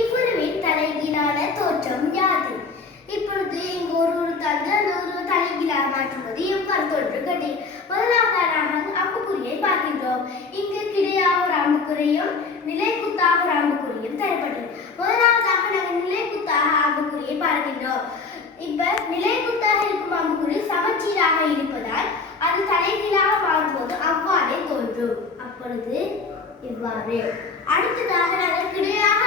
இவ்வுருவின் தலைகீழான தோற்றம் யாது? இப்பொழுது இங்கு ஒரு தந்து அந்த உருவ தலைகீழாக மாற்றும்போது எவ்வாறு தோற்றம் கட்டி முதலாவதாக நாம் அம்புக்குறியை பார்க்கின்றோம். இங்கு கிடையாக ஒரு அம்புக்குறியும் நிலைக்குத்தாக ஒரு அம்புக்குறியும் தரப்பட்டது. முதலாவதாக நாங்கள் நிலைக்குத்தாக அம்புக்குறியை பார்க்கின்றோம். இப்ப நிலைக்குத்தாக இருக்கும் அம்புக்குறி சமச்சீராக இருப்பதால் அது தலைகீழாக மாறும்போது அவ்வாறே தோன்றும். அப்பொழுது இவ்வாறு. அடுத்ததாக நாங்கள் கிடையாக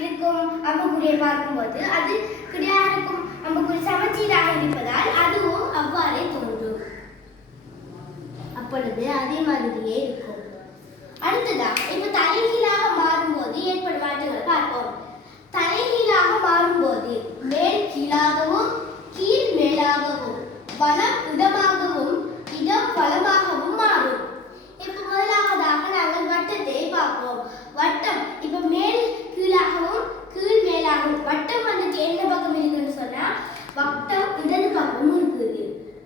இருக்கும் அம்புக்குறியை பார்க்கும்போது அது கிடையாக இருக்கும் அம்புக்குறி சமச்சீராக இருப்பதால் அதுவும் அவ்வாறே தோன்றும். அப்பொழுது அதே மாதிரியே இருக்கும். அடுத்ததாக இப்ப தலைகீழாக மாறும்போது ஏற்படும் மாற்றங்களை பார்ப்போம். தலைகீழாக மாறும்போது மேல் கீழாகவும் கீழ் மேலாகவும் வலம் இடமாகவும் இடம் வலமாகவும் மாறும். இப்ப முதலாவதாக நாங்கள் வட்டத்தை பார்ப்போம். வட்டம் இப்ப மேல் கீழாகவும் கீழ் மேலாகவும் வட்டம் வந்துட்டு என்ன பக்கம் இருக்குன்னு சொன்னா வட்டம் இடது பக்கம் இருக்குது.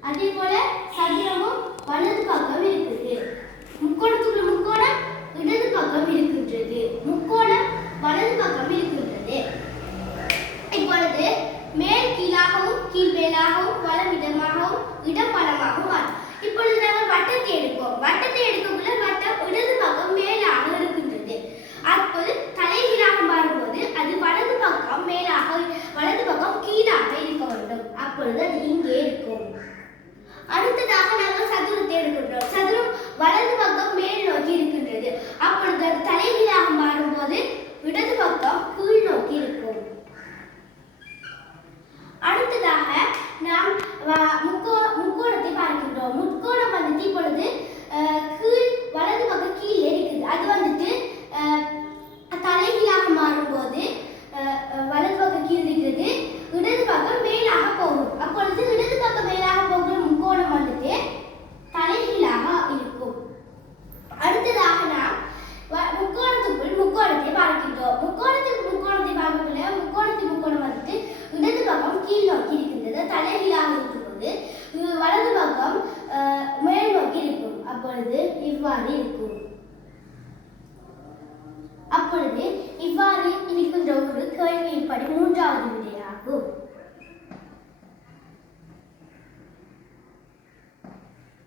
அதே போல சதுரமும் வலது பக்கம் இருக்குது. முக்கோணத்துக்குள்ள முக்கோணம் இடது பக்கம் இருக்கின்றது. முக்கோணம் வலது பக்கம் இருக்கின்றது. இப்பொழுது மேல் கீழாகவும் கீழ் மேலாகவும் வலம் இடமாகவும் இடம் வலமாகவும் மாறும். இப்பொழுது நாங்கள் வட்டத்தை எடுப்போம். வட்டத்தை எடுக்கக்குள்ள வட்டம் இடது பக்கம் மேலாக இருக்கின்றது. அப்போது தலைகீழாக மாறும்போது அது வலது பக்கம் மேலாக வலது பக்கம் கீழாக இருக்க வேண்டும். அப்பொழுது அது இங்கே இருக்கும். அடுத்ததாக நாங்கள் சதுரத்தை எடுக்கின்றோம். சதுரம் வலது பக்கம் மேல் நோக்கி இருக்கின்றது. அப்பொழுது அது தலைகீழாக மாறும்போது இடது பக்கம் கீழ் நோக்கி இருக்கும். அடுத்ததாக நாம் முக்கோணத்தை பார்க்கின்றோம். முக்கோணம் வந்துட்டு இப்பொழுது கீழ் வலது பக்கம் கீழே இருக்குது. அது வந்துட்டு தலைகீழாக மாறும்போது வலது பக்கம் கீழ் இருக்கிறது, இடது பக்கம் மேலாக போகும். அப்பொழுது இடது பக்கம் மேலாக போகிற முக்கோணம் வந்துட்டு தலைகீழாக இருக்கும். அடுத்ததாக நாம் முக்கோணத்துக்குள் முக்கோணத்தை பார்க்கின்றோம். முக்கோணத்தை பார்க்கக்குள்ள முக்கோணம் வந்துட்டு இடது பக்கம் கீழ் நோக்கி இருக்கின்றது. தலைகீழாக இருக்கும்போது வலது பக்கம் மேல் நோக்கி இருக்கும். அப்பொழுது இவ்வாறு இருக்கும். அப்பொழுது இவ்வாறு இருக்கின்ற ஒரு கேள்வியின்படி மூன்றாவது